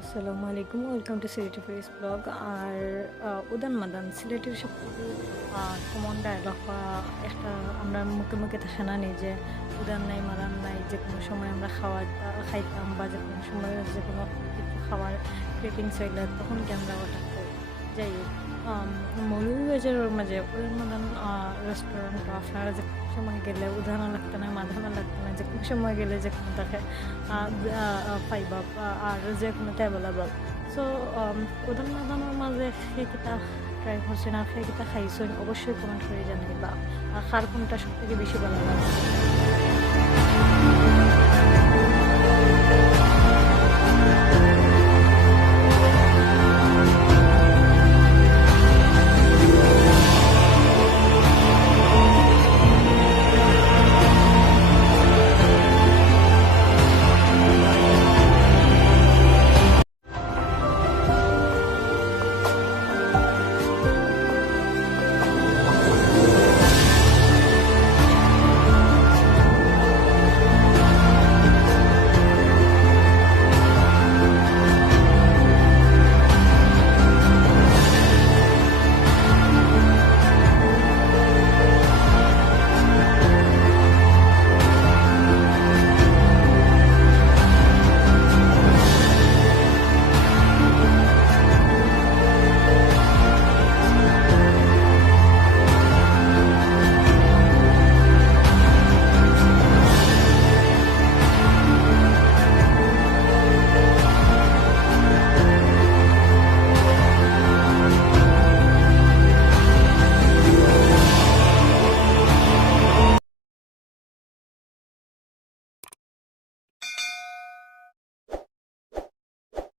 আসসালামু আলাইকুম। Welcome to Sylheti face blog. আর উদান মাদান সিলেটের সবথেকে কমন ডায়ালগ বা একটা আমরা মুখে মুখে থাকে না নি যে উদান নাই মাদান নাই, যে কোনো সময় আমরা খাইতাম বা যে কোনো সময় যে কোনো কিছু খাওয়ার ক্রেভিংস হইলে তখন কি আমরা ওটা খাই। যাই হোক, মৌলভীবাজারের মাঝে উদান মাদান রেস্টুরেন্ট আপনারা যে কোনো সময় গেলে উদাহরণ লাগতে না মাধানা লাগতে না, যে কোনো সময় গেলে যে কোনো তাকে পাইবা আর যে কোনোটা অ্যাভেলেবল। সো উদান মাদানোর মাঝে সেইকেইটা ট্রাই করছেন আর সেইকেইটা খাইছেন, অবশ্যই কমেন্ট করে জানাইবা। আর কার কোনটা সব থেকে বেশি ভালো লাগে।